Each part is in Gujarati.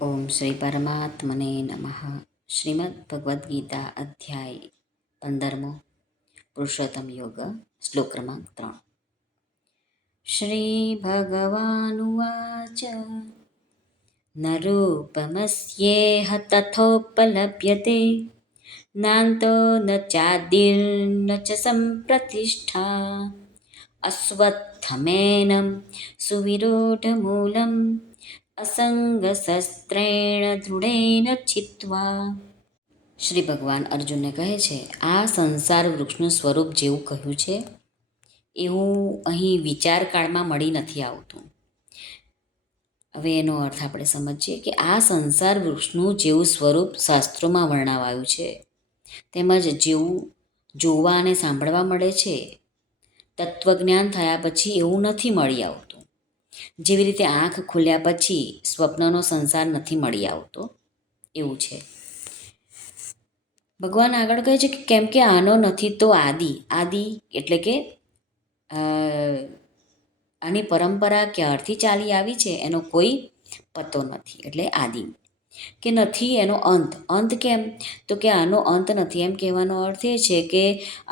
ઓમ શ્રી પરમાત્મને નમઃ. શ્રીમદ ભગવદ્ ગીતા અધ્યાય 15 પુરુષોત્તમ યોગ શ્લોક ક્રમાંક 3. શ્રી ભગવાનુવાચ ન રૂપમસ્યેહ તથોપલભ્યતે નાન્તો ન ચાદિર્ન ચ સંપ્રતિષ્ઠા અશ્વત્થમેनं સુવિરૂઢમૂલં અસંગશસ્ત્રેણ દૃઢેન છિત્વા. શ્રી ભગવાન અર્જુનને કહે છે, આ સંસાર વૃક્ષનું સ્વરૂપ જેવું કહ્યું છે એવું અહીં વિચાર કાળમાં મળી નથી આવતું. હવે એનો અર્થ આપણે સમજીએ કે આ સંસાર વૃક્ષનું જેવું સ્વરૂપ શાસ્ત્રોમાં વર્ણવાયું છે તેમજ જેવું જોવા અને સાંભળવા મળે છે તત્વજ્ઞાન થયા પછી એવું નથી મળી આવતું. જેવી રીતે આંખ ખુલ્યા પછી સ્વપ્નનો સંસાર નથી મળી આવતો એવું છે. ભગવાન આગળ કહે છે કે કેમ કે આનો નથી તો આદિ એટલે કે આની પરંપરા ક્યારથી ચાલી આવી છે એનો કોઈ પતો નથી, એટલે આદિ કે નથી એનો અંત કેમ તો કે આનો અંત નથી. એમ કહેવાનો અર્થ એ છે કે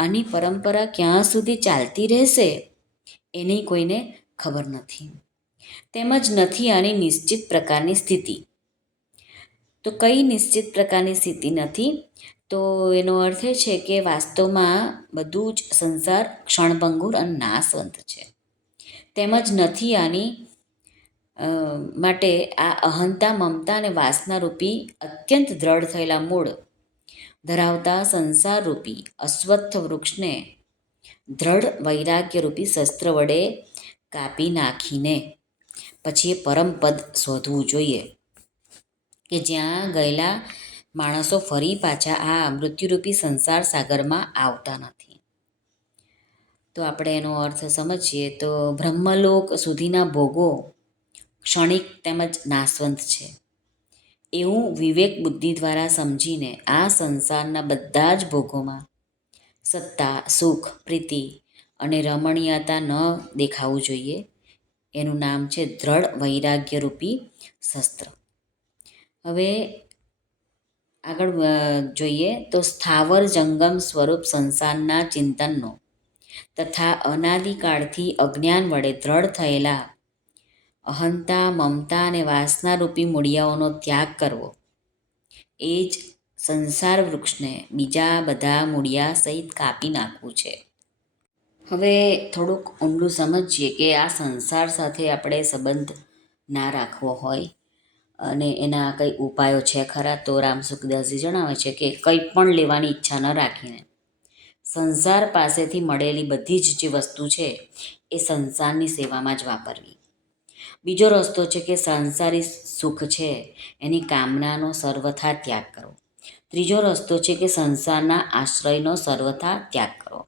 આની પરંપરા ક્યાં સુધી ચાલતી રહેશે એની કોઈને ખબર નથી. તેમજ નથી આની નિશ્ચિત પ્રકારની સ્થિતિ. તો કઈ નિશ્ચિત પ્રકારની સ્થિતિ નથી? તો એનો અર્થ એ છે કે વાસ્તવમાં બધું જ સંસાર ક્ષણભંગુર અને નાશવંત છે. તેમજ નથી આની માટે આ અહંતા, મમતા અને વાસનારૂપી અત્યંત દ્રઢ થયેલા મૂળ ધરાવતા સંસારરૂપી અશ્વત્થ વૃક્ષને દ્રઢ વૈરાગ્યરૂપી શસ્ત્ર વડે કાપી નાખીને પછી એ પરમપદ શોધવું જોઈએ કે જ્યાં ગયેલા માણસો ફરી પાછા આ મૃત્યુરૂપી સંસાર સાગરમાં આવતા નથી. તો આપણે એનો અર્થ સમજીએ તો બ્રહ્મલોક સુધીના ભોગો ક્ષણિક તેમજ નાશવંત છે એવું વિવેક બુદ્ધિ દ્વારા સમજીને આ સંસારના બધા જ ભોગોમાં સત્તા, સુખ, પ્રીતિ અને રમણીયતા ન દેખાવું જોઈએ. એનું નામ છે દ્રઢ વૈરાગ્યરૂપી શસ્ત્ર. હવે આગળ જોઈએ તો સ્થાવર જંગમ સ્વરૂપ સંસારના ચિંતનનો તથા અનાદિકાળથી અજ્ઞાન વડે દ્રઢ થયેલા અહંતા, મમતા અને વાસનારૂપી મૂળિયાઓનો ત્યાગ કરવો એ જ સંસાર વૃક્ષને બીજા બધા મૂળિયા સહિત કાપી નાખવું છે. હવે થોડુંક ઊંડું સમજીએ કે આ સંસાર સાથે આપણે સંબંધ ના રાખવો હોય અને એના કંઈ ઉપાયો છે ખરા? તો રામ સુખદાસજી જણાવે છે કે કંઈ પણ લેવાની ઈચ્છા ન રાખીને સંસાર પાસેથી મળેલી બધી જ જે વસ્તુ છે એ સંસારની સેવામાં જ વાપરવી. બીજો રસ્તો છે કે સાંસારિક સુખ છે એની કામનાનો સર્વથા ત્યાગ કરવો. ત્રીજો રસ્તો છે કે સંસારના આશ્રયનો સર્વથા ત્યાગ કરવો.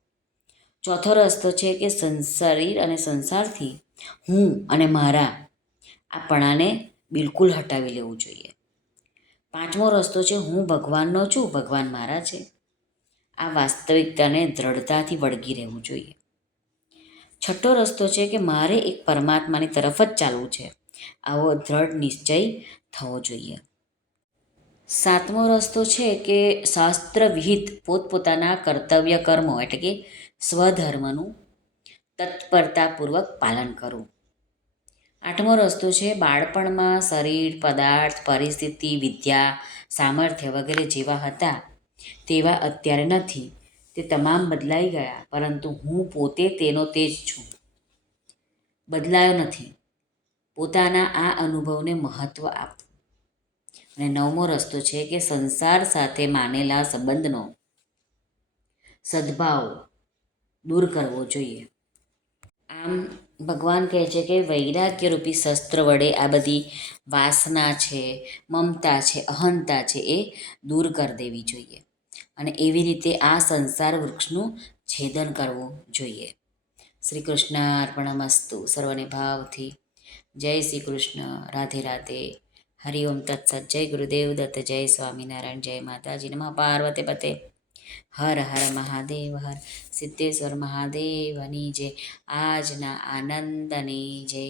ચોથો રસ્તો છે કે શરીર અને સંસારથી હું અને મારા આપણાને બિલકુલ હટાવી લેવું જોઈએ. પાંચમો રસ્તો છે હું ભગવાનનો છું, ભગવાન મારા છે. આ વાસ્તવિકતાને દ્રઢતાથી વળગી રહેવું જોઈએ. છઠ્ઠો રસ્તો છે કે મારે એક પરમાત્માની તરફ જ ચાલવું છે, આવો દ્રઢ નિશ્ચય થવો જોઈએ. સાતમો રસ્તો છે કે શાસ્ત્ર વિહિત પોતપોતાના કર્તવ્ય કર્મો એટલે કે સ્વધર્મનું તત્પરતાપૂર્વક પાલન કરવું. આઠમો રસ્તો છે બાળપણમાં શરીર, પદાર્થ, પરિસ્થિતિ, વિદ્યા, સામર્થ્ય વગેરે જેવા હતા તેવા અત્યારે નથી. તે તમામ બદલાઈ ગયા, પરંતુ હું પોતે તેનો તે જ છું, બદલાયો નથી. પોતાના આ અનુભવને મહત્ત્વ આપવું. અને નવમો રસ્તો છે કે સંસાર સાથે માનેલા સંબંધનો સદ્ભાવ દૂર કરવો જોઈએ. આમ ભગવાન કહે છે કે વૈરાગ્યરૂપી શસ્ત્ર વડે આ બધી વાસના છે, મમતા છે, અહંતા છે એ દૂર કરી દેવી જોઈએ અને એવી રીતે આ સંસાર વૃક્ષનું છેદન કરવું જોઈએ. શ્રી કૃષ્ણ અર્પણમસ્તુ. સર્વને ભાવથી જય શ્રી કૃષ્ણ. રાધે રાધે. હરિઓમ તત્સત. જય ગુરુદેવ દત્ત. જય સ્વામિનારાયણ. જય માતાજી. નમઃ પાર્વતી પતે. હર હર મહાદેવ. હર સિદ્ધેશ્વર મહાદેવની જય. આજના આનંદની જય.